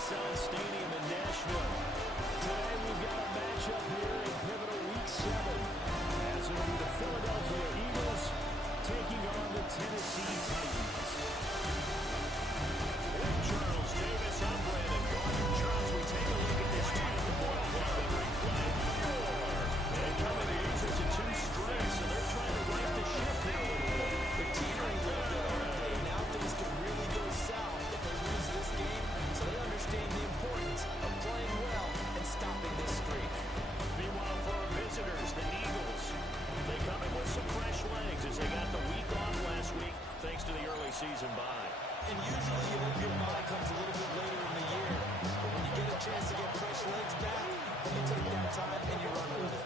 Nissan Stadium in Nashville. Today we've got a matchup here in pivotal Week 7. As it'll be the Philadelphia Eagles taking on the Tennessee Titans. With Charles Davis, I'm Brandon Gaudin. Charles, we take a look at this Titan ball club and replay. And coming to use it to 2 straight, so they're trying to right the ship here a little bit. They're teetering a little bit, aren't they? Now things could really go south if they lose this game, so they understand the importance of playing well and stopping this streak. Meanwhile, for our visitors, the Eagles, they come in with some fresh legs as they got the week off last week thanks to the early season bye. And usually you hope your bye comes a little bit later in the year, but when you get a chance to get fresh legs back, you take that time and you run with it.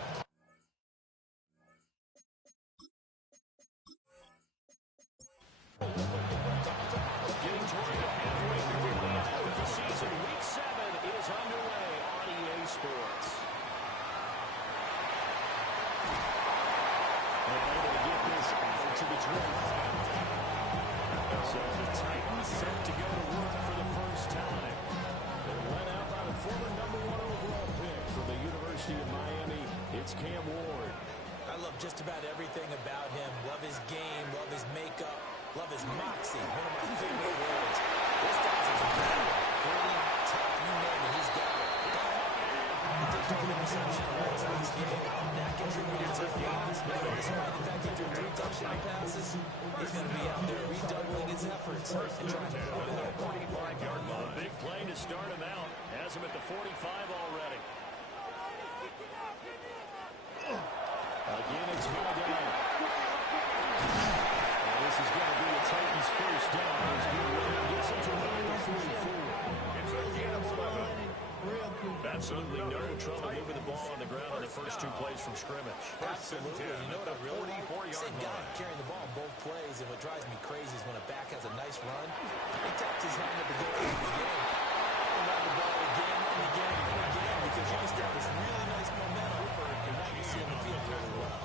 Getting toward the halfway point of the season, Week 7 is underway on EA Sports. They're able to get this out to the 12th. So the Titans set to go to work for the first time. They're led out by the former #1 overall pick from the University of Miami. It's Cam Ward. I love just about everything about him. Love his game, love his makeup, love his moxie. One of my favorite words. This guy's a competitor. Pretty tough, you name it, he's got it. He did throw an interception once in this game. That contributed to the loss. Despite the fact he threw 3 touchdown passes, he's going to be out there redoubling his efforts and trying to prove it. 45-yard line. Big play to start him out. Has him at the 45 already. Again, it's Madden. This is going to be a Titans first down as Gilroy gets him to about the 44. Absolutely no trouble moving the ball on the ground on the first 2 plays from scrimmage. Absolutely. You know what I really like? Same guy carrying the ball on both plays, and what drives me crazy is when a back has a nice run, he taps his hand at the goal line again. And run the ball again and again and again because you establish really nice momentum, and now you see him in the field really well.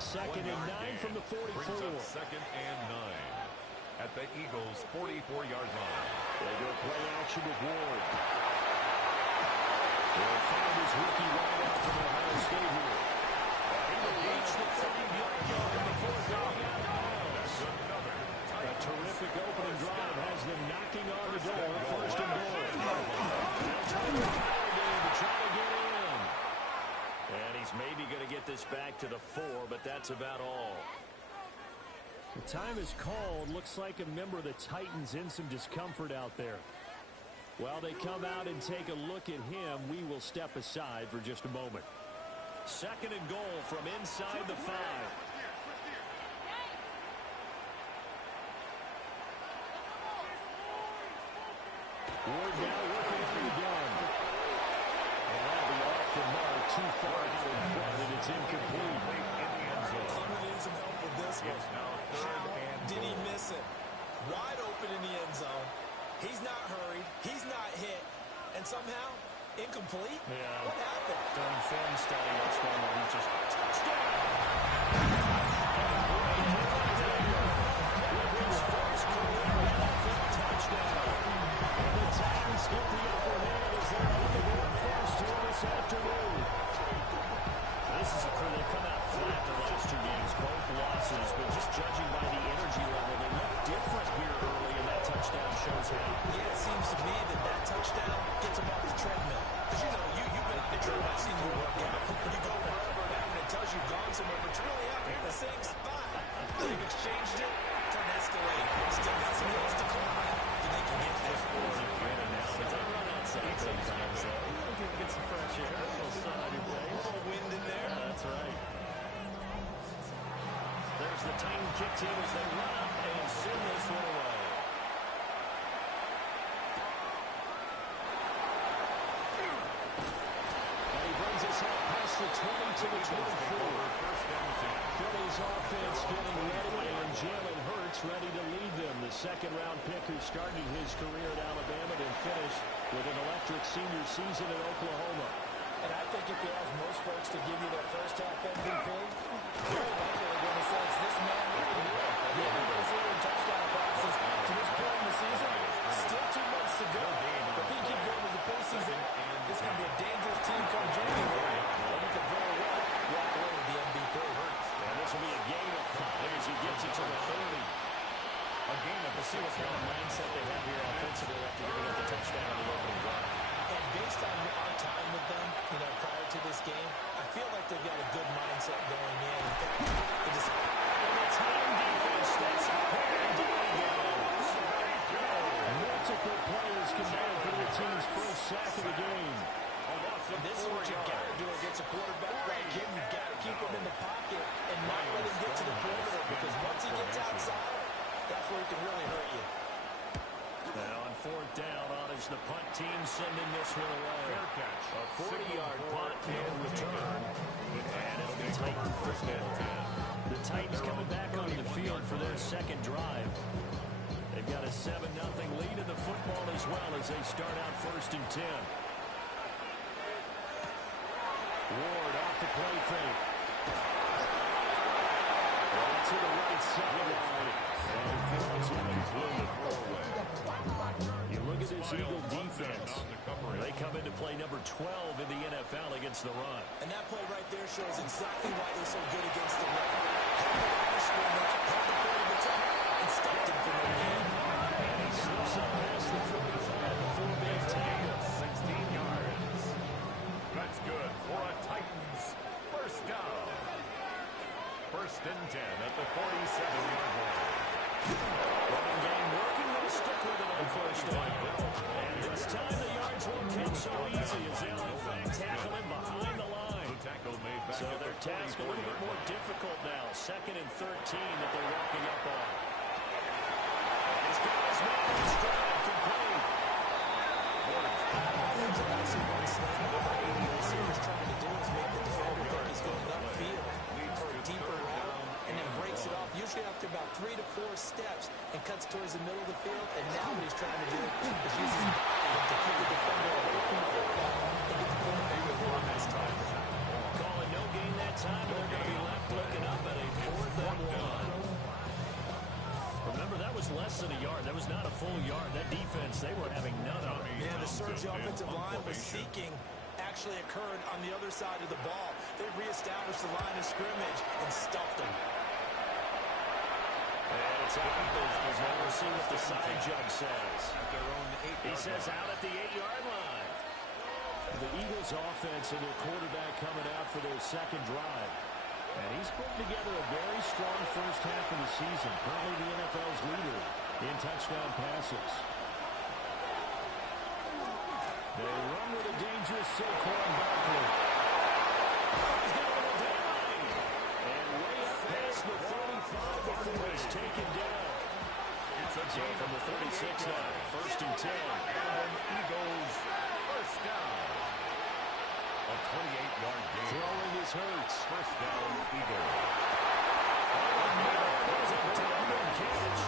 Second and 9 from the 44. Second and 9 at the Eagles' 44-yard line. They go play action with Ward. They'll find his rookie wideout from Ohio State here. He will reach the 30-yard line before going out of bounds. A terrific opening drive has them knocking on the door. First and goal. They'll try the power game to try to get in. And he's maybe going to get this back to the 4, but that's about all. The time is called. Looks like a member of the Titans in some discomfort out there. While they come out and take a look at him, we will step aside for just a moment. Second and goal from inside the 5. Ward now working on the gun. And that'll be off the mark, too far out in front, and it's incomplete. Clement needs some help with this one. How did he miss it? Wide open in the end zone. He's not hurried. He's not hit. And somehow, incomplete? Yeah. What happened? During film study, that's one that he just touchdown. With his first career NFL touchdown. And the Titans get the upper hand as they're on the board first here this afternoon. This is a crew that come out flat the last 2 games, both losses, but just judging by the energy level, they look different here early, and that touchdown shows how. Yeah, it seems to me that touchdown gets him off the treadmill. Because, you know, you've been on the treadmill. I've seen you work out. You go forever now, and it tells you you've gone somewhere, but you're really out here in the same spot. They've exchanged it to an Escalade. Still got some hills to climb. Do they can get there? But they run outside sometimes, so get some fresh air, a little sun on your face. A little wind in there. That's right. There's the Titan kick team as they run up and send this one away. And he brings us out past the 20 to the 24. Philly's offense getting ready, and Jalen Hurts ready to lead them. The second-round pick who started his career at Alabama and finished with an electric senior season at Oklahoma. And I think if you ask most folks to give you their first half MVP, very likely they're going to say it's this man right here. Yeah, because they're touchdown passes to this point in the season. Still 2 months to go. But he keep going team's first sack of the game. This is what you got to do against a quarterback like him. You've got to keep him in the pocket and not let him get to the perimeter, because once he gets outside, that's where he can really hurt you. And on fourth down, Ottish, the punt team sending this one away. A 40-yard punt and return. And it'll be Titans first and 10. The Titans coming back onto the field for their second drive. They've got a 7-0 lead in the football as well as they start out first and 10. Ward off the play fake. To the right sideline. And throws it incomplete. You look at this Eagle defense. They come into play number 12 in the NFL against the run. And that play right there shows exactly why they're so good against the run. Held the scrimmage, held the quarterback, and stopped him from the game. And he slips up past the 45 before being tackled. 16 yards. That's good for a Titans first down. First and 10 at the 47-yard line. Running game working. They'll stick with it on first down. And this time the yards won't come so easy as they'll in fact tackle him behind the line. The tackle made back So at their the task a little bit more difficult now. Second and 13 that they're walking up on. He's got his man in stride complete. What Sears trying to do is make the defender think he's going upfield for a deeper route, and then breaks it off, usually after about 3 to 4 steps, and cuts towards the middle of the field. And now what he's trying to do is use his body to keep the defender away from the football and get the quarterback with one last time. Calling no gain that time, and they're going to be left looking up at a 4th and 1. Remember, that was less than a yard. That was not a full yard. That defense, they were having none of it. Yeah, the surge offensive line was seeking actually occurred on the other side of the ball. They reestablished the line of scrimmage and stuffed them. And it's out. Now we'll see what the side judge says. He says out at the 8-yard line. The Eagles offense and their quarterback coming out for their second drive. And he's putting together a very strong first half of the season. Currently the NFL's leader in touchdown passes. They run with a dangerous Saquon Barkley. He's going to down. And way up past the 35 before it's taken down. So from the 36 now, first and 10. And Eagles first down. A 28-yard gain. Throwing his Hurts. First down, Eagles. There's a downward catch.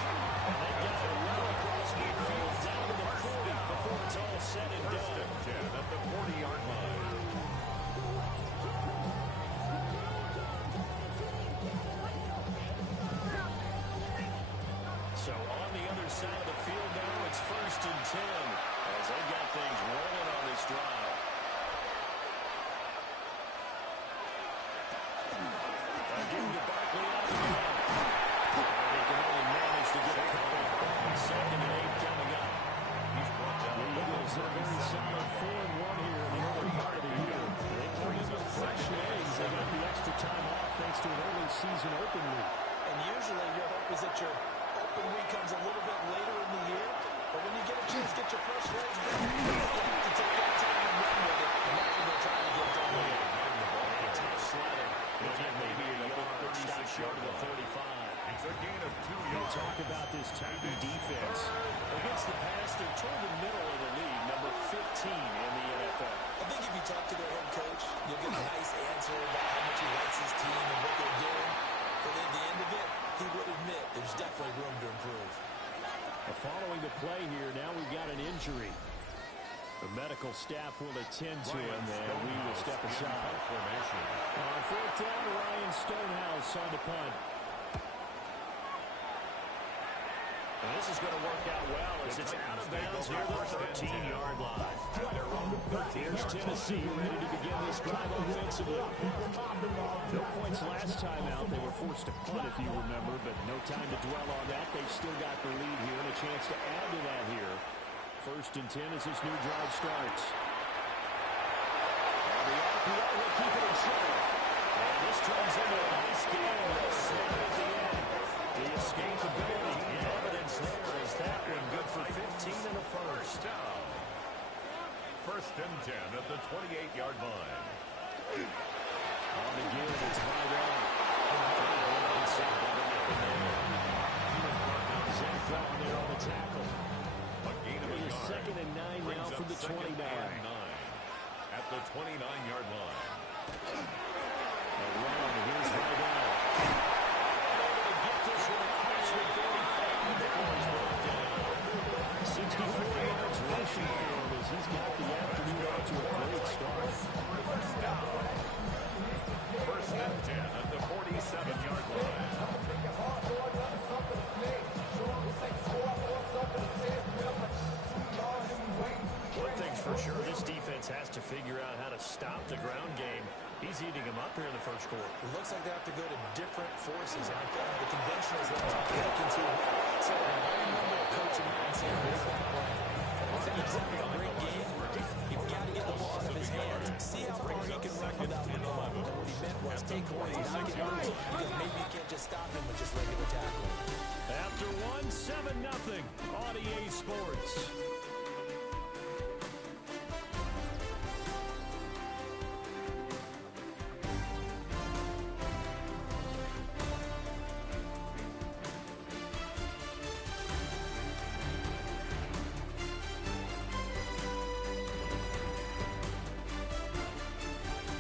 And they got it well across midfield down to the 40 before it's all said and First done. and 10 at the 40-yard line. So on the other side of the field now, it's first and 10 as they got things rolling on this drive. Again to Barkley out again. And they can only manage to get a couple. Second and 8 coming up. He's brought down. The Eagles are very solid 4-1 here in the early part of the year. They come in with fresh legs. They got the extra time off thanks to an early season open week. And usually your hope is that your open week comes a little bit later in the year. But when you get a chance to get your fresh legs back, you have to take that time and run with it. And that's what they're trying to get done here. Tough sledding. Looking maybe a yard, stop short of the 35. It's a gain of 2 You yards. talk about this Titan defense. Against the pass, they're toward the middle of the league, number 15 in the NFL. I think if you talk to their head coach, you'll get a nice answer about how much he likes his team and what they're doing. But at the end of it, he would admit there's definitely room to improve. Following the play here, now we've got an injury. The medical staff will attend to him, and we will step aside. On fourth down, Ryan Stonehouse on the punt. And this is going to work out well as it's out of bounds near the 13-yard line. Here's Tennessee ready to begin this drive offensively. No points last time out. They were forced to punt, if you remember, but no time to dwell on that. They've still got the lead here and a chance to add to that here. First and 10 as this new drive starts. And the RPO will keep it himself. And this turns into a nice game. At the end. The escapability in evidence there is that one good for 15 and a first. First and 10 at the 28-yard line. On again, it's Vidal. Zach Brown there on the tackle. A gain of a yard. Second and 9 now from the 29. At the 29-yard line. Around, here's Vidal. Able to get this one across the 45 before he's brought down. 64 yards rushing for him as he's got the afternoon off to a great start. First down. First and 10 at the 47-yard line. One thing's for sure, this defense has to figure out how to stop the ground game. He's eating them up here in the first quarter. It looks like they have to go to different forces out there. The conventionals are not looking too well. So I remember a coach of mine saying way back when, he's having a great game, you've got to get the ball out of his hands. See how far he can run without the ball. And what he meant was take away his knock it loose, because maybe you can't just stop him with just regular tackling. After 1-7-0 on EA Sports.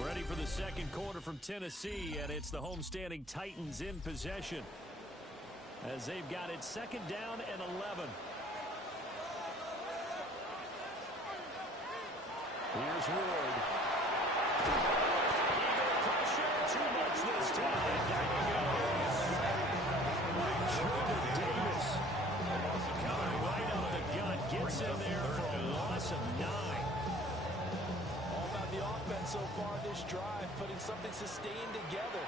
Ready for the second quarter from Tennessee, and it's the homestanding Titans in possession, as they've got it second down and 11. Here's Ward. Pressure, too much this time. Down he goes. Jordan Davis. Coming right out of the gut. Gets in there for a loss of 9. All about the offense so far this drive, putting something sustained together.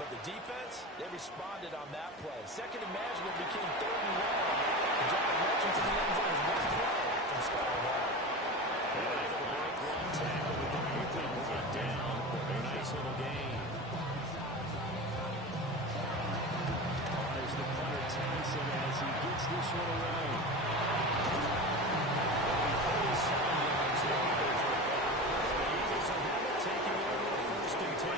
But the defense, they responded on that play. Second and management became third and long. John Hutchins in the end zone is one play from Skyler Hall. One tackle with the quickly brought down. A nice little gain. There's the punter Townsend as he gets this one away. 37 yards there. The Eagles will have it, taking over first and 10.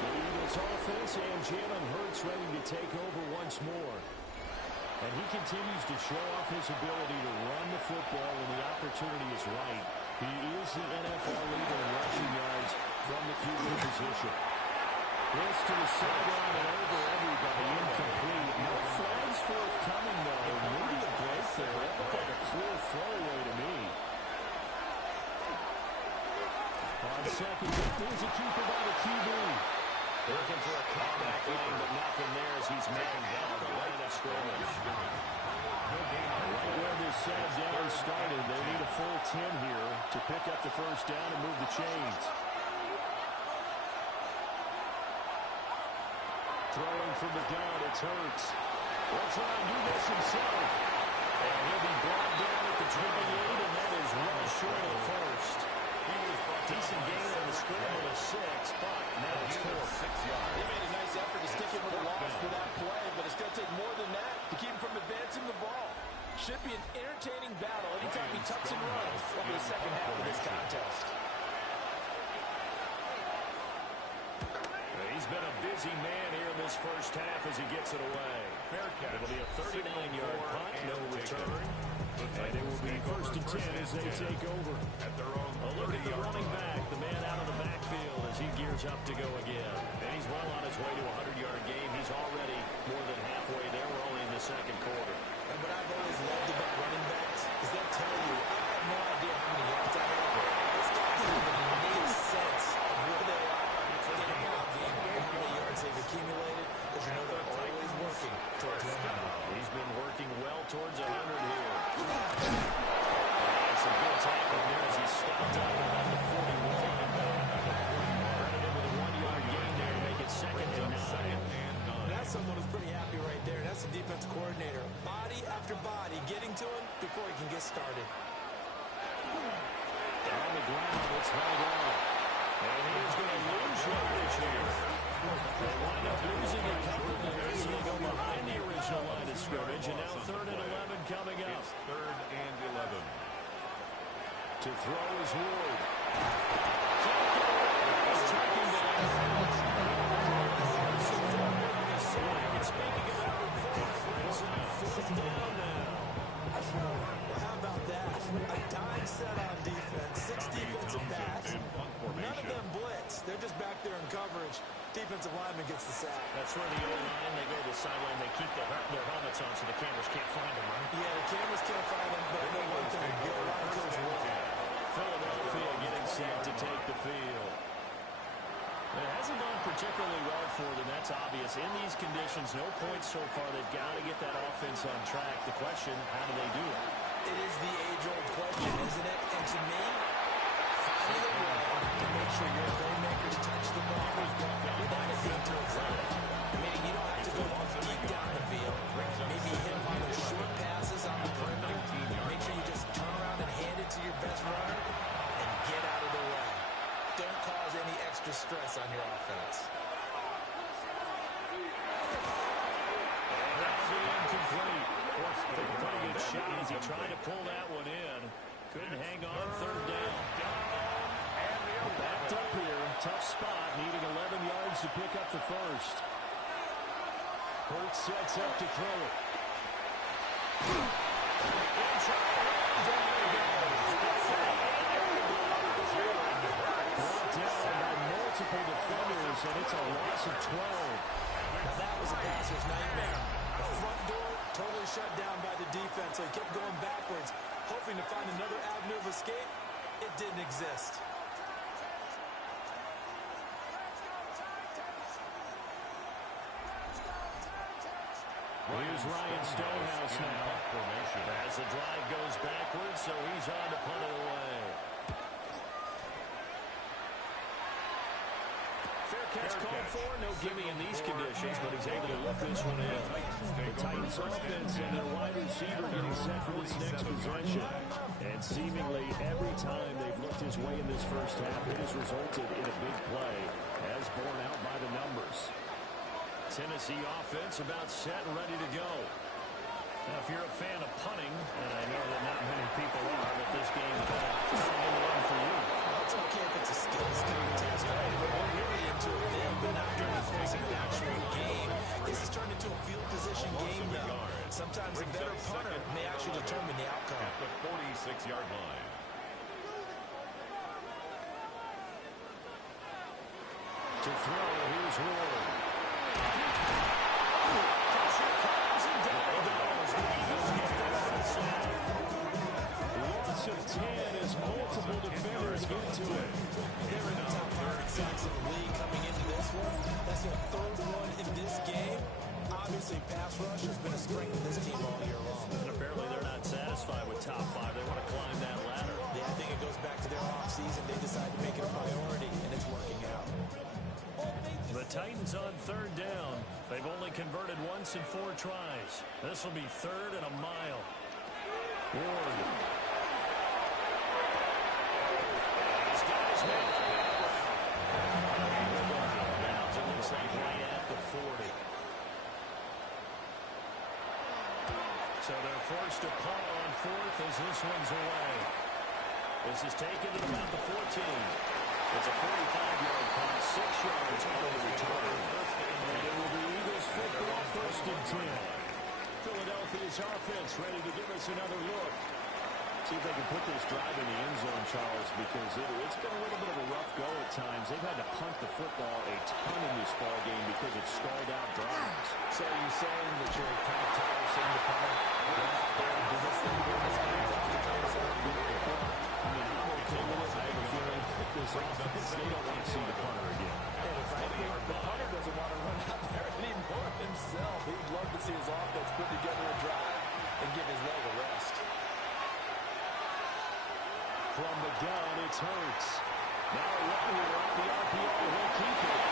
The Eagles offense and Jalen Hurts ready to take over once more. And he continues to show off his ability to run the football when the opportunity is right. He is the NFL leader in rushing yards from the QB position. This to the sideline and over everybody, incomplete. No flags forthcoming, though. Maybe a break there. That looked like a clear throwaway to me. On second down, here's a keeper by the QB. Looking for a comeback line, but nothing there as he's making down the line of scrimmage. Right where this down started, they need a full 10 here to pick up the first down and move the chains. Throwing from the gun, it's Hurts. Will try and do this himself. And he'll be brought down at the 28, and that is well short of first. He was decent gain on the scramble of 6, but now it's 4. 6 yards. They made a nice effort to stick him with a loss for that play, but it's going to take more than that to keep him from advancing the ball. Should be an entertaining battle anytime he tucks and runs over the second half of this contest. He's been a busy man here in this first half as he gets it away. It'll be a 39-yard punt, no return. And it will be first and 10 as they take over. A look at the running back, the man out of the backfield as he gears up to go again. And he's well on his way to a 100-yard game. He's already more than halfway there. We're only in the second quarter. And what I've always loved about running backs is they'll tell you, I have no idea how many yards I have. This guy's even made sense of where they are in a ball game and how many yards they've accumulated, because you know they're always working towards 100. He's been working well towards 100 here. Some good tackling there as he stopped out at the 41. Credit him with a 1-yard gain there to make it second and 9. That's someone who's pretty happy right there. That's the defense coordinator. Body after body getting to him before he can get started. On the ground, it's Vidal. And he is going to lose yardage here. They wind up losing a couple there, so they go behind the original line of scrimmage, and now 3rd and 11 coming up. It's 3rd and 11. To throw is Ward. Can't get away. He's tracking down. Speaking of having fun, brings up fourth down now. Well, how about that? A dime set on defense, 6 defensive backs. None of them blitz. They're just back there in coverage. Defensive lineman gets the sack. That's where the O-line, they go to the sideline, they keep their helmets on so the cameras can't find them, right? Yeah, the cameras can't find them, but I know one thing. The O-line goes well. Philadelphia getting set to take the field. It hasn't gone particularly well for them, that's obvious. In these conditions, no points so far. They've got to get that offense on track. The question, how do they do it? It is the age-old question, isn't it? And to me, finding a way to make sure your playmakers touch the ball without it being too exotic. Meaning you don't have to go deep down the field. Maybe hit them on those short passes on the perimeter. Make sure you just turn around and hand it to your best runner and get out of the way. Don't cause any extra stress on your offense. That's incomplete. Took a pretty good shot as he tried to pull that one in. Couldn't hang on third down. Backed up here. Tough spot. Needing 11 yards to pick up the first. Hurts sets up to throw it. Brought down by multiple defenders, and it's a loss of 12. Now that was a passer's nightmare. The front door totally shut down by the defense, so he kept going backwards, hoping to find another avenue of escape. It didn't exist. Here's Ryan Stonehouse now. As the drive goes backwards, so he's on to punt it away. Fair catch called for. No gimme in these conditions, but he's able to look this one in. The Titans offense and their wide receiver getting set for this next possession. And seemingly every time they've looked his way in this first half, it has resulted in a big play, as borne out by the numbers. Tennessee offense about set and ready to go. Now, if you're a fan of punting, and I know that not many people are, but this game kind of turned into one for you. Well, it's okay if it's a skills contest, right? We're really into it then, but not during the course of an actual game. This has turned into a field position game now. Sometimes a better punter may actually determine the outcome. At the 46-yard line. To throw, here's Ward. Loss of 10 as multiple defenders get to it. They're in the top 30 sacks in the league coming into this one. That's their third one in this game. Obviously, pass rush has been a strength of this team all year long. And apparently they're not satisfied with top 5. They want to climb that ladder. Yeah, I think it goes back to their offseason. They decided to make it a priority, and it's working out. The Titans on third down. They've only converted once in 4 tries. This will be third and a mile. Ward. He's got his man on the ground. It looks like right at the 40. So they're forced to punt on fourth as this one's away. This is taken at about the 14. It's a 45-yard punt, 6 yards on the return. And it will be Eagles football, first and 10. Philadelphia's offense ready to give us another look. See if they can put this drive in the end zone, Charles, because it's been a little bit of a rough go at times. They've had to punt the football a ton in this ball game because it stalled out drives. So are you saying that you're kind of tired of seeing the punter go out there and do this thing during this game? I mean, I'm okay with it. I have a feeling that this offense, they don't want to see the punter again. And frankly, the punter doesn't want to run out there anymore himself. He'd love to see his offense put together a drive and give his leg a rest. From the gun, it's Hurts. Now a run here off the RPO. He'll keep it.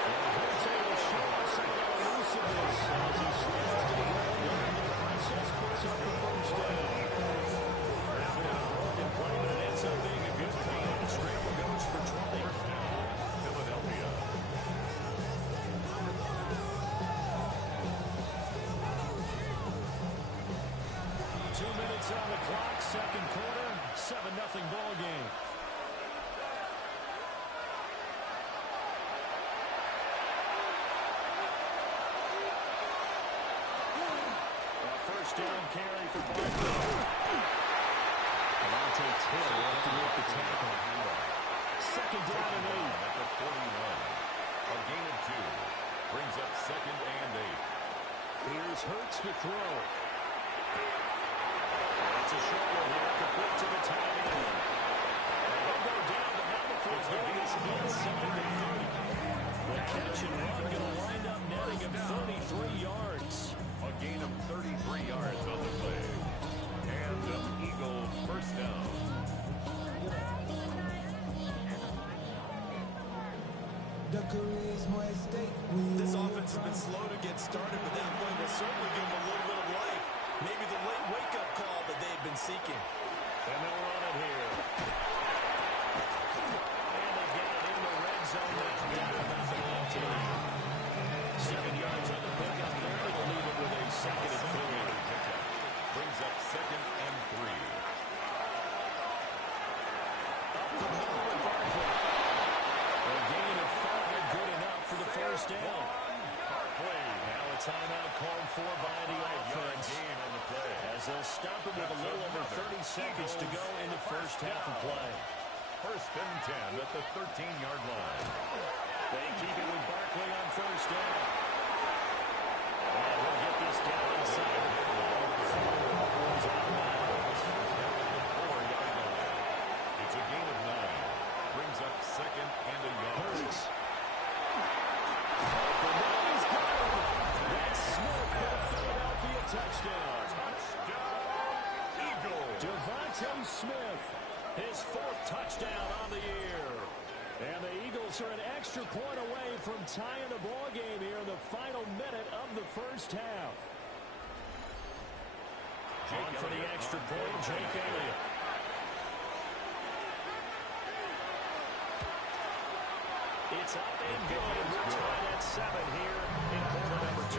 And Hurts able to show us some of the elusiveness as he slams to the ground. And the process puts up the first down. That's been a broken play, but it ends up being a good play. And Strader goes for 20. Philadelphia. 2 minutes on the clock, second quarter. 7-0 ball game. A first down carry for Barkley. Devontae Taylor up to make the tackle. Second down and 8. At the 41. A gain of 2. Brings up second and 8. Here's Hurts to throw. It's a shoulder here, complete to the tight end. And he'll go down, but now the foot's going is inside the 30. The catch and run going to wind up netting him 33 yards. A gain of 33 yards on the play. And the Eagles first down. This offense has been slow to get started, but that one will certainly give them a little bit of life. Maybe the late wake-up call that they've been seeking. And they'll run it here. And they get it in the red zone now. Got it 7 yards on the pickup there. They'll leave it with a second and 3. Brings up second and 3. Up the middle with Barkley. A gain of 5, good enough for the first down. Barkley. Now a timeout called for by the offense. Gain on the play. As they'll stop it with a little over 30 seconds to go in the first half of play. First and 10 at the 13-yard line. They keep it with Barkley on first down. And we'll get this down inside the 4-yard line. It's a gain of 9. Brings up second and a yard. Hurts. He's got him. That's Smith for the Philadelphia touchdown. Devontae Smith, his 4th touchdown on the year. And the Eagles are an extra point away from tying the ball game here in the final minute of the first half. On for the extra point, Jake Elliott. It's up and good. We're tied at 7 here in quarter number 2.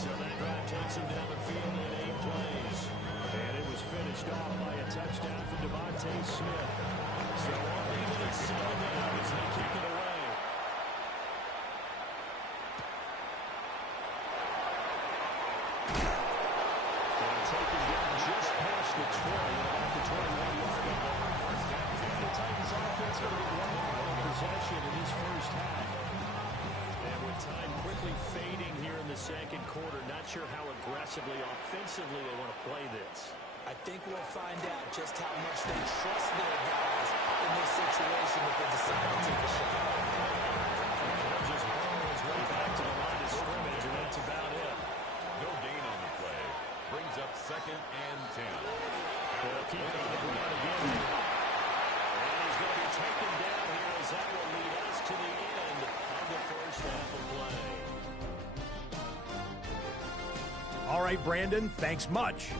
So that drive takes him down the field in 8 plays. And it was finished off by a touchdown from Devontae Smith. So all even at 7 now as they kick it away. And taken down just past the 20 at the 21-yard line. The Titans offense going to get one final possession in this first half. And with time quickly fading here in the second quarter, not sure how aggressively, offensively they want to play this. I think we'll find out just how much they trust their guys in this situation if they decide to take a shot. He'll just burrow his way back to the line of scrimmage, and that's about it. No gain on the play. Brings up second and 10. They'll keep it on the ground again. And he's going to be taken down here as that will lead us to the end of the first half of play. All right, Brandon, thanks much.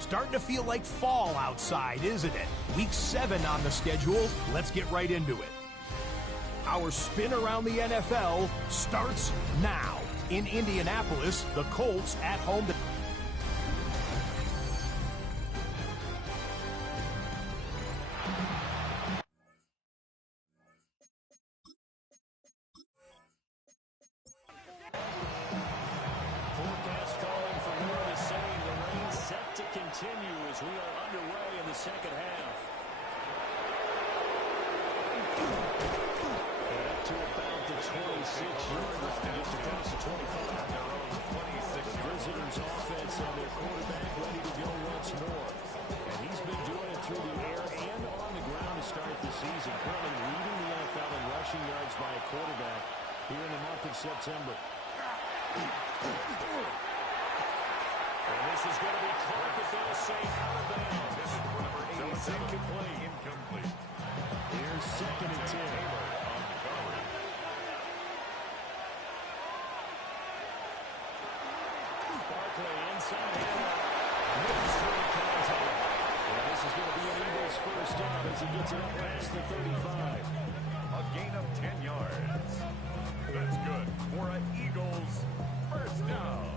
Starting to feel like fall outside, isn't it? Week 7 on the schedule. Let's get right into it. Our spin around the NFL starts now. In Indianapolis, the Colts at home. Forecast calling for more of the same. The rain set to continue as we are underway in the second half. And up to about the 26-yard line, just across the 25. Visitors offense on their quarterback ready to go once more. And he's been doing it through the air and on the ground to start the season. Currently leading the NFL in rushing yards by a quarterback here in the month of September. And this is going to be caught, but they'll say out of bounds. So it's incomplete. Here's second and 10. Barkley inside moves through contact. And this is going to be an Eagles first down as he gets it up past the 35. A gain of 10 yards. That's good for an Eagles first down.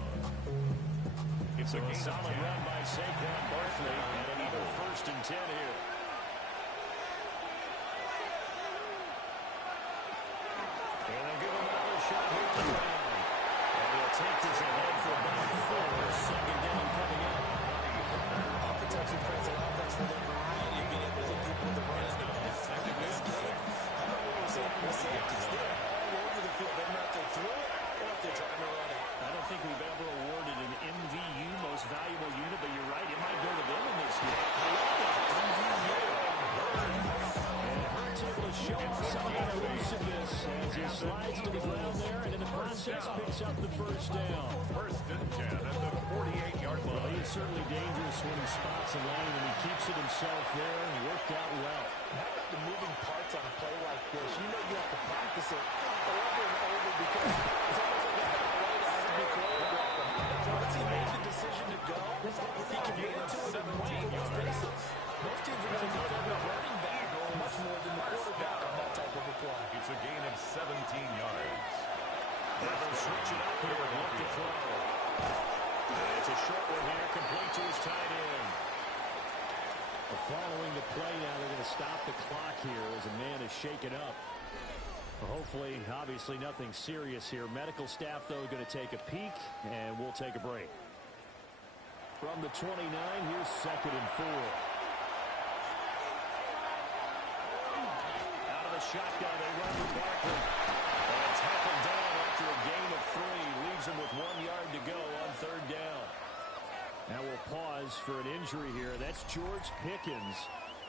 It's So a a gain of solid 10. run by Saquon Barkley and an Eagle show off some of that elusiveness as he slides to the ground there, and in the process picks up the first down. First and 10 at the 48-yard line. Well, he's certainly dangerous when he spots a lane, and he keeps it himself there, and worked out well. How about the moving parts on a play like this? You know you have to practice it over and over because it's almost like a play that has to be choreographed. Once he made the decision to go, he committed to it and went for his bases. Most teams are going to defend the running back much more than the quarterback on that type of a play. It's a gain of 17 yards. They'll switch it up here. Look to throw. And it's a short one here, complete to his tight end. Following the play now, they're going to stop the clock here as a man is shaken up. Hopefully, obviously nothing serious here. Medical staff, though, going to take a peek, and we'll take a break. From the 29, here's 2nd and 4. Out of the shotgun, they run to Barkley. And it's tackled down after a gain of 3. Leaves him with 1 yard to go on 3rd down. Now we'll pause for an injury here. That's George Pickens,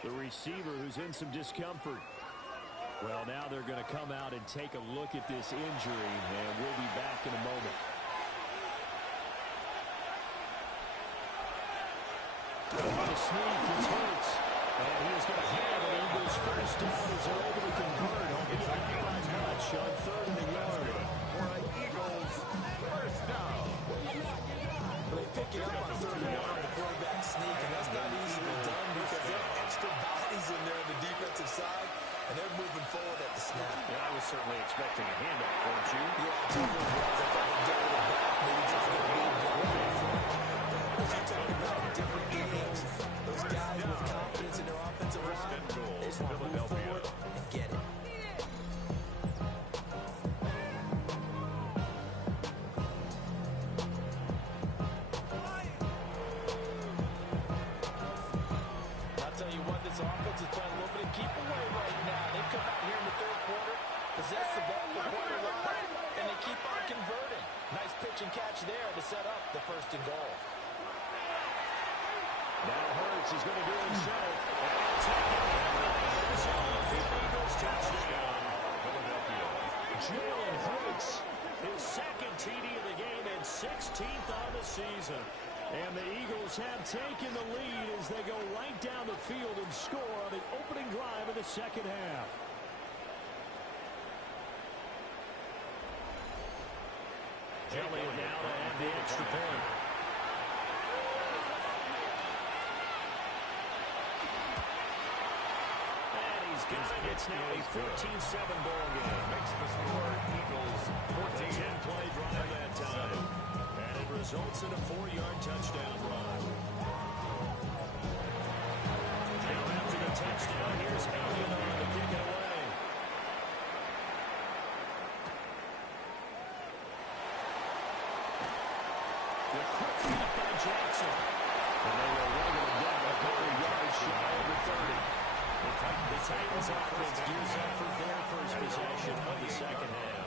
the receiver who's in some discomfort. Well, now they're going to come out and take a look at this injury, and we'll be back in a moment. On a sneak, it's Hurts. And he is going to have it. Eagles first down as they're able to convert. It's not by much on 3rd and a yard. For an Eagles first down. They pick it up on 3rd and 1 on the quarterback sneak, and that's not easily done because there are extra bodies in there on the defensive side, and they're moving forward at the snap. Yeah, I was certainly expecting a handoff, weren't you? Yeah, I totally was. I thought they'd get it back, maybe just get a little bit. As you talk about different games, those guys with confidence in their offensive line, they just want to move forward and get it. This offense is playing a little bit of keep away right now. They've come out here in the 3rd quarter, possess the ball for quite a while, and they keep on converting. Nice pitch and catch there to set up the 1st and goal. Now Hurts is going to do it himself. Touchdown. Jalen Hurts, his 2nd TD of the game and 16th on the season. And the Eagles have taken the lead as they go right down the field and score on the opening drive of the 2nd half. Elliott now to have the extra point. And he's got it. It's now a 14-7 ball game. Makes the score Eagles 14. 10-play drive that time. And it results in a 4-yard touchdown run. Now after the touchdown, here's Elliott on to kick it away. The quick feed by Jackson. And they will run it down a couple yards shy of the 30. The Titans offense gears up for their first possession of the 2nd half.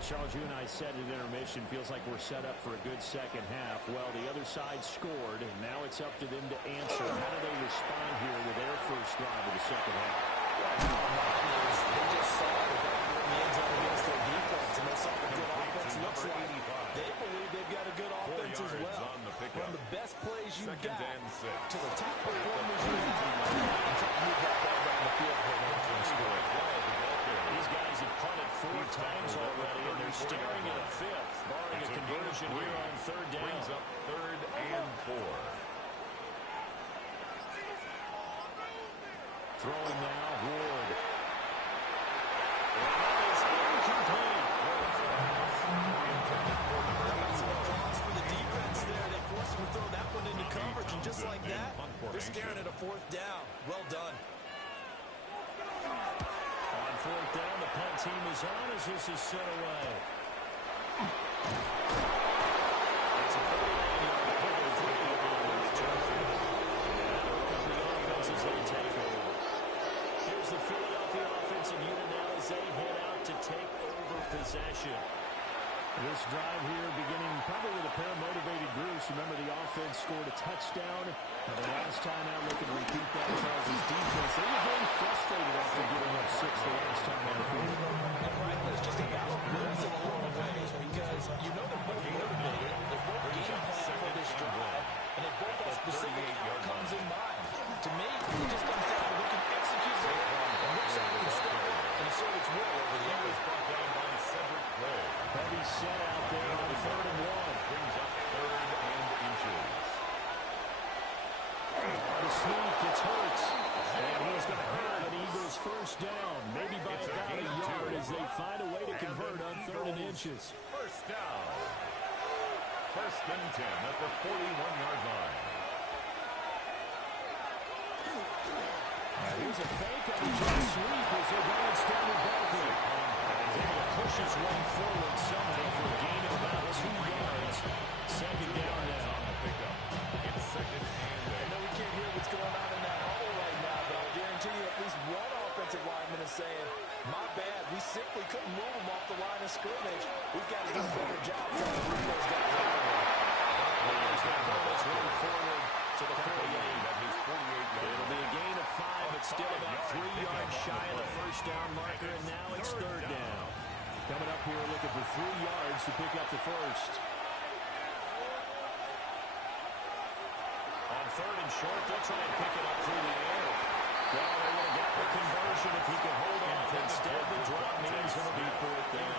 Charles, you and I said at intermission, feels like we're set up for a good 2nd half. Well, the other side scored, and now it's up to them to answer. How do they respond here with their first drive of the 2nd half? They just saw it in the end zone against their defense, and they saw what good offense looks like. They believe they've got a good offense as well. One of the best plays you've got to the top performers you have. And try to move that ball down the field for an entry score. These guys have punted 4 times already, and they're staring at a 5th, barring a conversion here on 3rd down. Brings up 3rd and 4. Throwing now, Ward. And that is incomplete. Toss for the defense there. They forced him to throw that one into coverage, and just like that, they're staring at a 4th down. Well done. On 4th down, the punt team is on as this is set away. It's a 39-yard pivot through the return. And the offense as they take over. Here's the Philadelphia offensive unit now as they head out to take over possession. This drive here beginning probably with a pair of motivated groups. Remember, the offense scored a touchdown. And the last time out, looking to repeat that, Charles' defense, they were very frustrated after giving up 6 the last time on the field. And frankly, it's just about rules in a lot of ways because you know they're both motivated. They're both game plan for this drive, and they both have specific outcomes in mind. To me, it just comes down to who can execute better and which side can step up and assert its will over the other. Brought down by Cedric Gray. Heavy set out there on 3rd and 1. Brings up 3rd and inches. The sneak, it's Hurts. And he's going to have an Eagles first down, maybe by about a yard as they find a way to convert on 3rd and inches. First down. 1st and 10 at the 41-yard line. Here's a fake on the jet sweep as they're going standard Barkley. He's able to push his way forward somehow for a gain of about 2 yards. 2nd down now. On the pickup. It's 2nd and I know we can't hear what's going on in that hole right now, but I'll guarantee you at least one offensive lineman is saying, my bad, we simply couldn't move him off the line of scrimmage. We've got to do a better job trying to bring those guys out of there. He's going to pull this one forward to the 48. It'll be a gain of 5. It's still about 3 yards shy of the first down marker, and now it's 3rd down. Coming up here looking for 3 yards to pick up the first. On 3rd and short, they'll try and pick it up through the air. Well, they would have got the conversion if he could hold on. Instead, the drop means it'll be 4th down.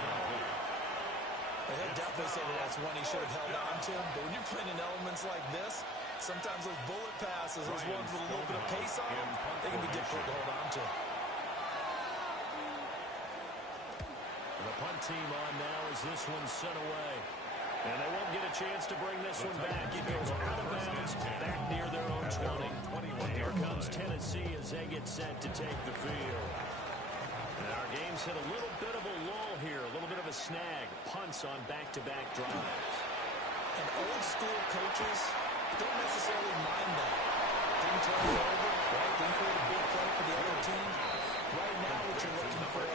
He'll definitely say that that's one he should have held on to, but when you're playing in elements like this, sometimes those bullet passes, those ones with a little bit of pace on them, they can be difficult to hold on to. The punt team on now as this one's sent away. And they won't get a chance to bring this one back. It goes out of bounds back near their own 20. And here comes Tennessee as they get set to take the field. And our game's hit a little bit of a lull here, a little bit of a snag. Punts on back-to-back drives. And old school coaches don't necessarily mind that. Didn't turn it over, right? Didn't create a big play for the other team. Right now what you're looking for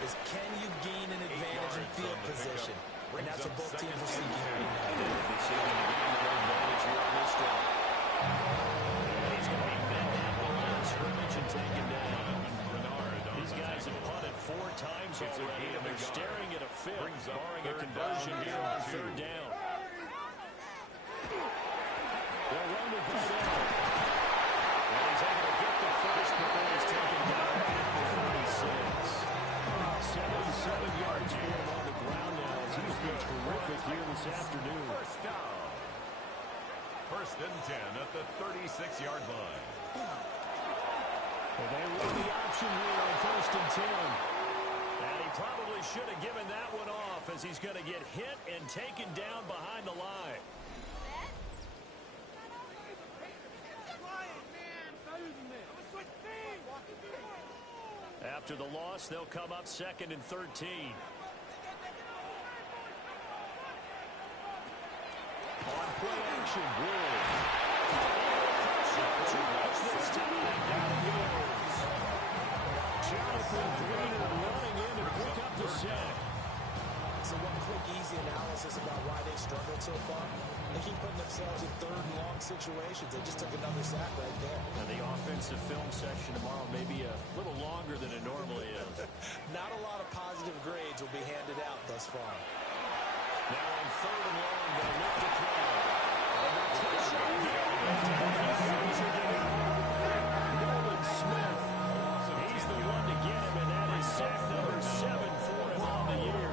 is can you gain an advantage in field position? And that's what both teams are seeking right now. He's going to be bent at the line of scrimmage and taken down. These guys have punted 4 times already, and they're staring at a 5th, barring a conversion here on 3rd down. They'll run with that out. And he's able to get the first before he's taken down at the 36. 77 yards for him on the ground now as he's been terrific here this afternoon. First down. 1st and 10 at the 36-yard line. Well, they run the option here on 1st and 10. And he probably should have given that one off as he's going to get hit and taken down behind the line. After the loss, they'll come up 2nd and 13. On play action, Wood. Too much this time. Down he goes. Jonathan Greener running in to pick up the sack. So one quick, easy analysis about why they've struggled so far. They keep putting themselves in 3rd and long situations. They just took another sack right there. Now the offensive film section tomorrow may be a little longer than it normally is. Not a lot of positive grades will be handed out thus far. Now on 3rd and long, they'll lift the throw. Nolan Smith. He's the one to get him, and that is sack number 7 for him on the year.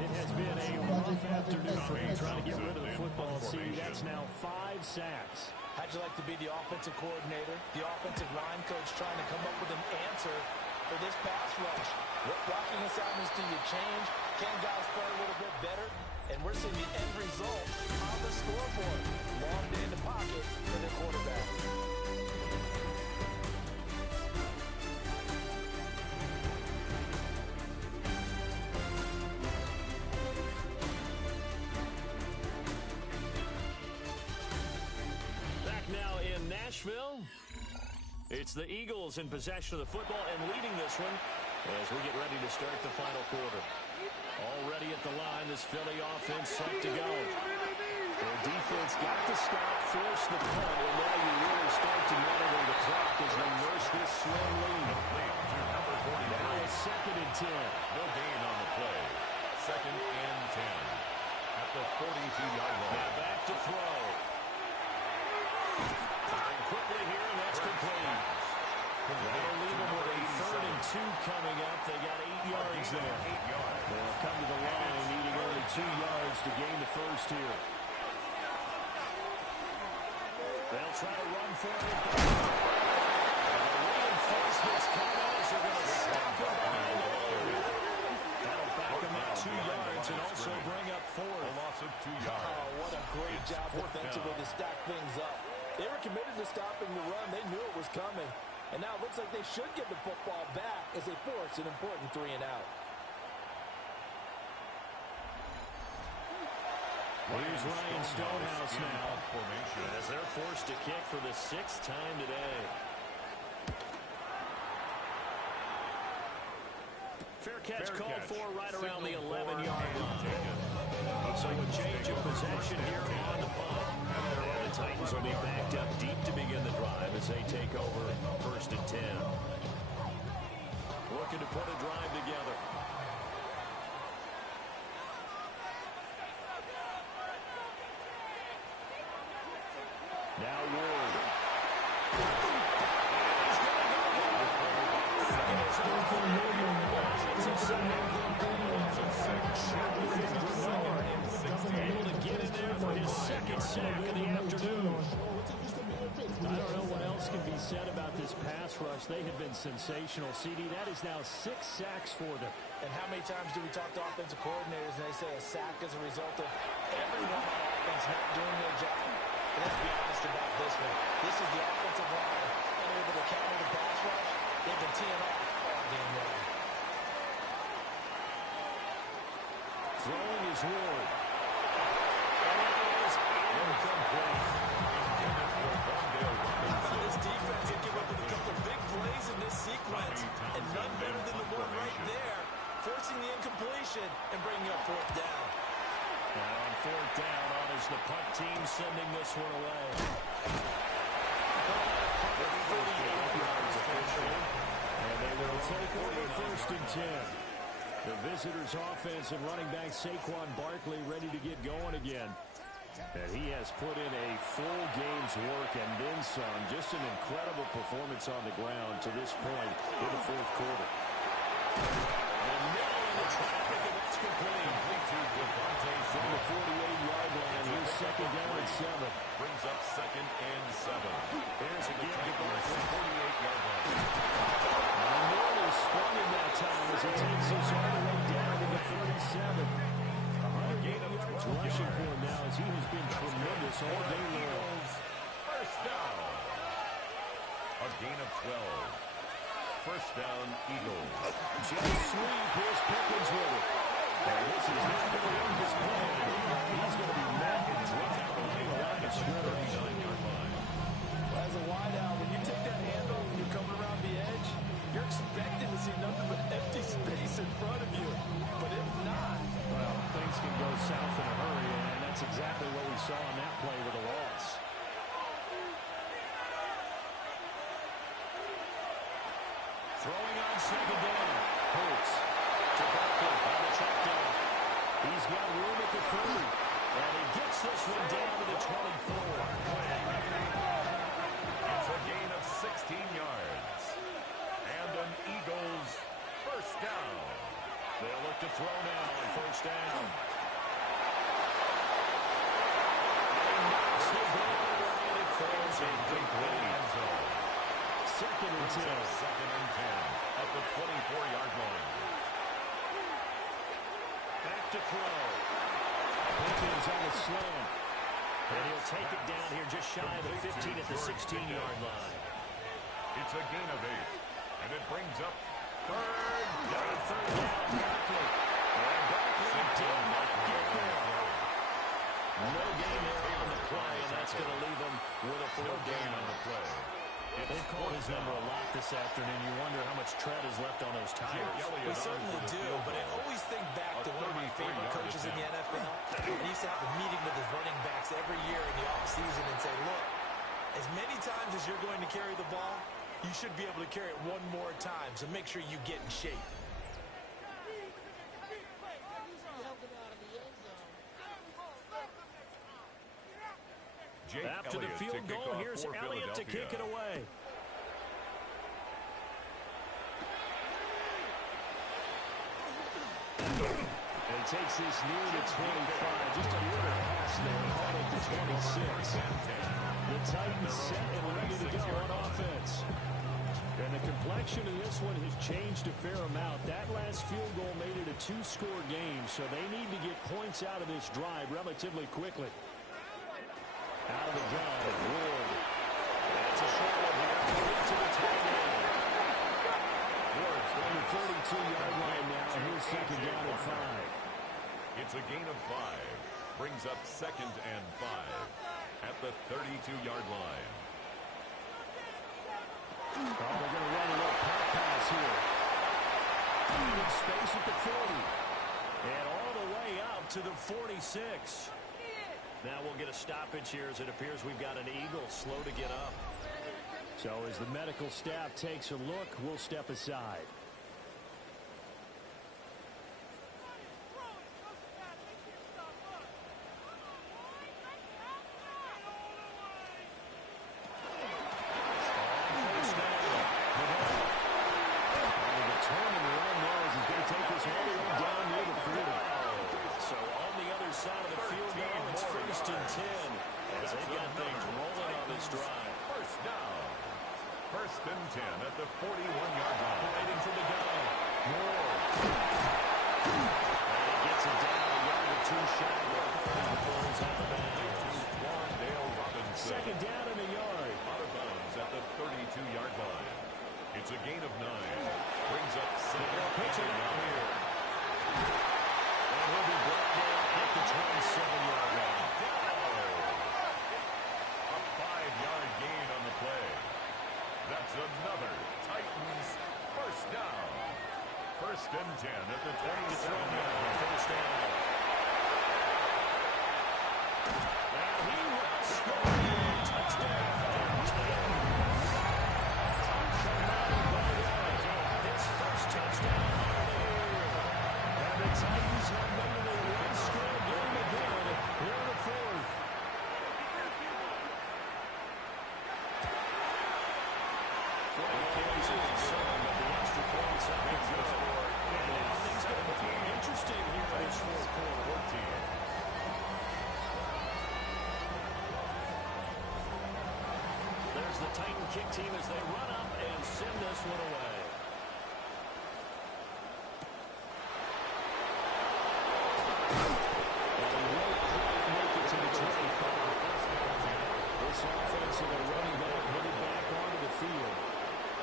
It has been a rough afternoon for him trying to get rid of the football. See, that's now 5 sacks. How'd you like to be the offensive coordinator, the offensive line coach trying to come up with an answer for this pass rush? What blocking assignments do you change? Can guys play a little bit better? And we're seeing the end result on the scoreboard. Long day in the pocket for the quarterback. Back now in Nashville. It's the Eagles in possession of the football and leading this one as we get ready to start the final quarter. Already at the line, this Philly offense set to go. Their defense got to stop, force the punt, and now you really start to monitor the clock as they nurse this slim lead. coming up. They got 8 yards there. 8 yards. They'll come to the line needing only 2 yards to gain the first here. They'll try to run for it. The reinforcements coming as they're going to stop him behind the line. That'll back him up 2 yards and also bring up 4. A loss of 2 yards. Oh, what a great job defensively to stack things up. They were committed to stopping the run. They knew it was coming. And now it looks like they should get the football back as they force an important 3 and out. Here's Ryan Stonehouse now as they're forced to kick for the 6th time today. Fair catch called for right around the 11-yard line. So a change of possession here on the punt. And the Titans will be backed up deep to begin the drive as they take over 1st and 10. Looking to put a drive together. Now Ward. Able to get in there for his 2nd sack of the afternoon. I don't know what else can be said about this pass rush. They have been sensational. CD, that is now 6 sacks for them. And how many times do we talk to offensive coordinators and they say a sack is a result of everyone on offense not doing their job? But let's be honest about this one. This is the offensive line unable to counter the pass rush. They've been teeing off all game long. Throwing is Ward. And it is incomplete. This defense can give up with a couple of big plays in this sequence, and none better than the one right there, forcing the incompletion and bringing up 4th down. And on 4th down, on is the punt team sending this one away. 38 yards officially. And they will take over 1st and 10. The visitors' offense and running back Saquon Barkley ready to get going again. And he has put in a full game's work and then some. Just an incredible performance on the ground to this point in the 4th quarter. And middle in the traffic, and that's complete. From the 48-yard line, here's 2nd down and 7. Brings up 2nd and 7. There's a give to Barkley. 48-yard line. Nearly sprung in that time as he takes us all the way down to the 37. 180 yards rushing for him now as he has been tremendous all day long. First down. A gain of 12. First down, Eagles. Jet sweep. Here's Pickens with it. And this is not going to end his play. He's going to be met and dropped behind the line of scrimmage. As a wideout, when you take that handoff and you're coming around the edge, you're expecting to see nothing but empty space in front of you. But if not, well, things can go south in a hurry, and that's exactly what we saw on that play with a loss. Throwing on 2nd down. Hurts to Barkley on the check down. He's got room at the 30, and he gets this one down to the 24. It's a gain of 16 yards. And an Eagles first down. They'll look to throw now on 1st down. He knocks the ball away, and it falls incomplete. 2nd and 10. 2nd and 10 at the 24-yard line. Back to throw. Pickens on the slant. And he'll take it down here just shy of the 15 at the 16-yard line. It's a gain of 8. And it brings up 3rd Got a 3rd down, Barkley. And Barkley did not get there. No gain there on the play, and that's going to leave him with a 4th down on the play. They've called his number a lot this afternoon. You wonder how much tread is left on those tires. we certainly do, but I always think back to one of my favorite coaches in the NFL. And he used to have a meeting with his running backs every year in the offseason and say, look, as many times as you're going to carry the ball, you should be able to carry it one more time, so make sure you get in shape. After the field goal, here's Elliott to kick it away. takes this near to 25. Just a little pass there. Caught it to 26. The Titans set and ready to go on offense. And the complexion of this one has changed a fair amount. That last field goal made it a two-score game, so they need to get points out of this drive relatively quickly. Out of the gun, Ward. That's a short one here. To the tight end. Ward's on the 42-yard line now. Here's second down at 5. It's a gain of 5. Brings up second and 5 at the 32-yard line. Oh, they're going to run a little pop pass here. In space at the 40. And all the way out to the 46. Now we'll get a stoppage here as it appears we've got an Eagle slow to get up. So as the medical staff takes a look, we'll step aside. First and 10 at the 41-yard line. Waiting for the go. Moore. And he gets it down a yard or two shy before he's out of bounds. Wandale Robinson. Second down and a yard. Out of bounds at the 32-yard line. It's a gain of 9. Brings up second. Pitching out here. And he'll be brought down at the 27-yard line. A 5-yard gain on the play. That's another Titans first down. First and 10 at the 27-yard line. First down. And he will score. Touchdown. His first touchdown. And the Titans have made it a one-score game again. Here in the fourth. Interesting here in this fourth quarter. There's the Titan kick team as they run up and send this one away. And he won't quite make it to the 25. This offense and a running back headed back onto the field.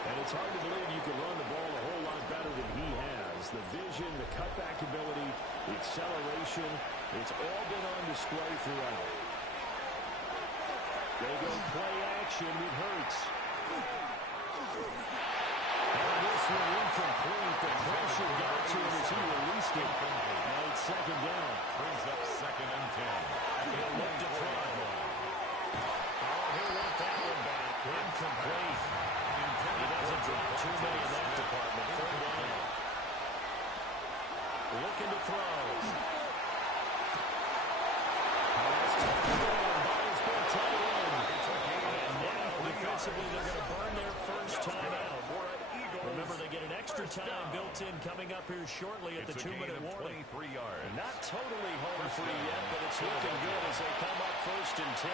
And it's hard to believe you can run the ball a whole lot better than he has. The vision, the cutback ability, the acceleration, it's all been on display throughout. They go play action with Hurts. And this one incomplete. The pressure got to him as he released it. Now it's second down. Brings up second and 10. He'll look to throw. Oh, he'll want that one back. Incomplete. He doesn't drop too many in that department. Third down. Looking to throw. Pass taken by his big tight end. And now defensively they're going to burn their first timeout. Remember, they get an extra time built in coming up here shortly at the 2-minute warning. 23 yards. Not totally home free yet, but it's looking good as they come up first and 10.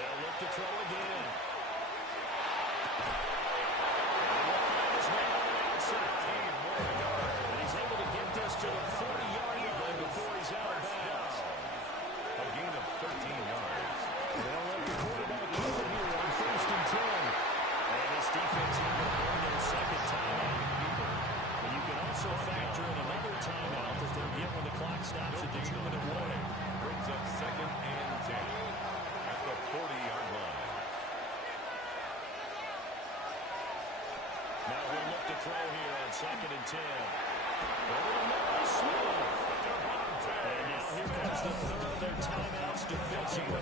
They'll look to throw again. And he'll find his man on the outside. And he's able to get this to the 40-yard line before he's out of bounds. A gain of 13 yards. They'll let the quarterback keep it here on first and 10. And this defense here will burn their second timeout. And you can also factor in another timeout that they'll get when the clock stops at the 2-minute warning. Brings up second and 10 at the 40-yard line. Now we'll look to throw here on second and 10. Over to Noah Smith. And now here comes the third of their timeouts defensively.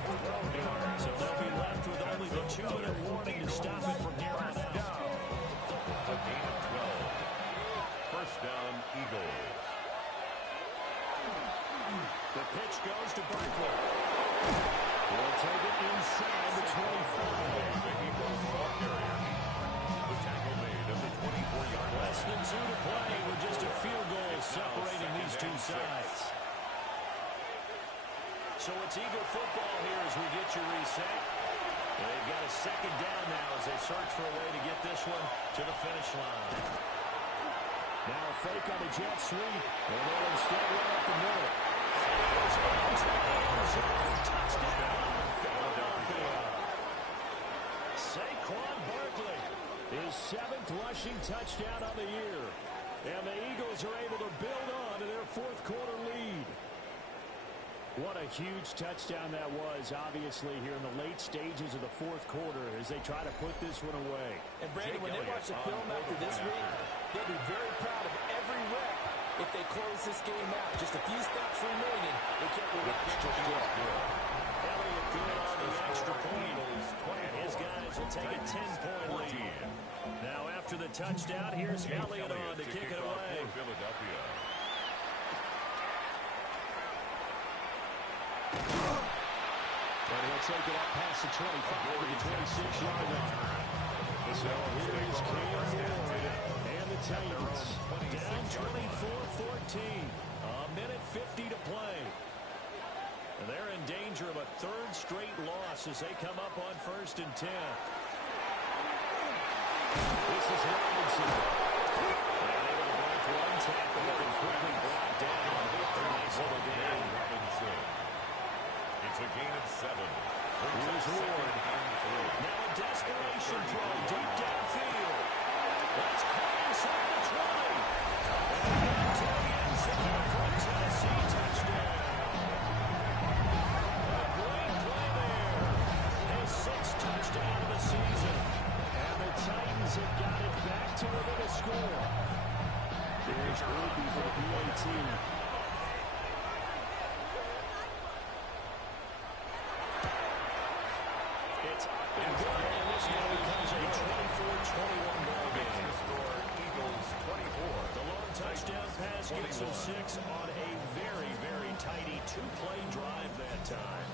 So they'll be left with only the 2-minute warning to stop it from here on out. A gain of 12. First down, Eagles. The pitch goes to Barkley. We'll take it inside the 25. The Eagles ball carrier. The tackle made at the 24-yard line. Less than 2 to play with just a field goal separating these two sides. So it's Eagle football here as we get you reset. They've got a second down now as they search for a way to get this one to the finish line. Now a fake on the jet sweep, and they'll instead run up the middle. Touchdown, Philadelphia. Saquon Barkley, his 7th rushing touchdown of the year. And the Eagles are able to build on to their 4th quarter lead. What a huge touchdown that was, obviously, here in the late stages of the 4th quarter as they try to put this one away. And, Brandon, when they watch the film after this week, they'll be very proud of every rep if they close this game out. Just a few steps remaining. They kept the reps just good. Elliott good on the extra point. And his guys will take a 10-point lead. Now, after the touchdown, here's Elliott on to kick it away. Philadelphia. And he'll take it up past the 25 to the 26-yard line. So here's Cam Ward and the Titans down 24-14. A minute 50 to play. And they're in danger of a 3rd straight loss as they come up on 1st and 10. This is Robinson. And able to break one tackle and quickly brought down. A nice little game. Robinson. It's a gain of 7. Here's Ward. Now a desperation throw deep downfield. That's caught inside the 20. And back to the end zone for a Tennessee touchdown. A great play there. His 6th touchdown of the season. And the Titans have got it back to within a score. There's Ruby for the PAT. It's up and good, and this now becomes a 24-21 ball game. Eagles 24. The long touchdown pass gets them 6 on a very, very tidy 2-play drive that time.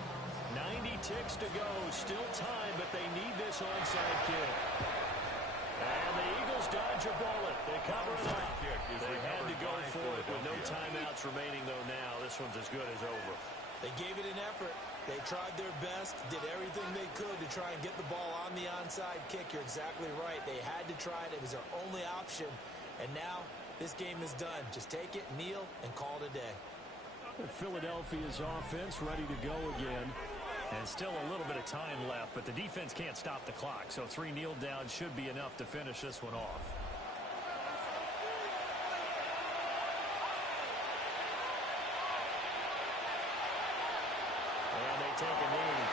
90 ticks to go, still time, but they need this onside kick. And the Eagles dodge a bullet. They cover it up. They had to go for it with no timeouts remaining, though now. This one's as good as over. They gave it an effort. They tried their best, did everything they could to try and get the ball on the onside kick. You're exactly right. They had to try it. It was their only option. And now this game is done. Just take it, kneel, and call it a day. Philadelphia's offense ready to go again. And still a little bit of time left, but the defense can't stop the clock. So 3 kneel downs should be enough to finish this one off. And they take a knee.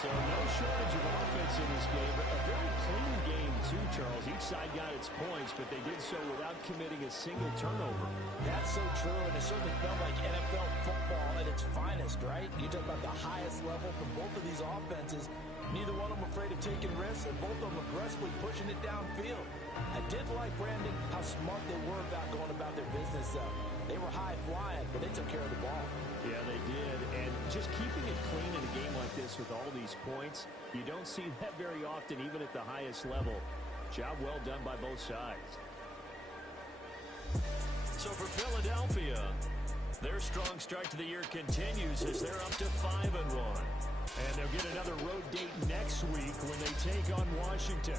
So no shortage of offense in this game. A very clean game, too, Charles. Each side got its points, but they did so without committing a single turnover. That's so true, and it certainly felt like NFL football at its finest, right? You talk about the highest level from both of these offenses. Neither one of them afraid of taking risks, and both of them aggressively pushing it downfield. I did like, Brandon, how smart they were about going about their business, though. They were high-flying, but they took care of the ball. Yeah, they did. And just keeping it clean in a game like this with all these points, you don't see that very often, even at the highest level. Job well done by both sides. So for Philadelphia, their strong start to the year continues as they're up to 5-1. And they'll get another road date next week when they take on Washington.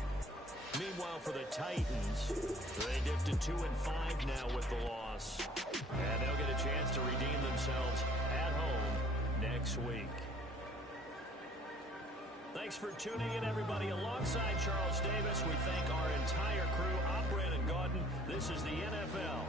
Meanwhile, for the Titans, they dipped to 2-5 now with the loss. And they'll get a chance to redeem themselves at home next week. Thanks for tuning in, everybody. Alongside Charles Davis, we thank our entire crew. I'm Brandon Gaudin. This is the NFL